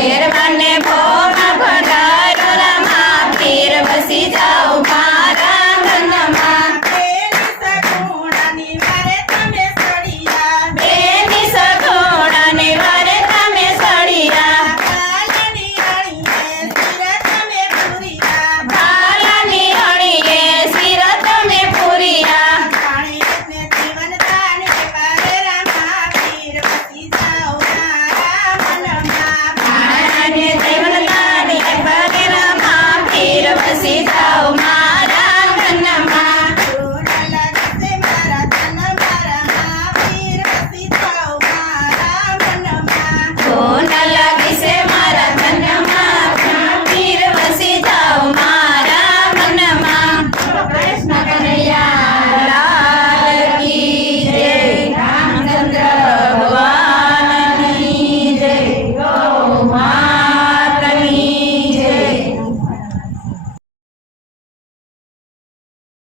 Hermano.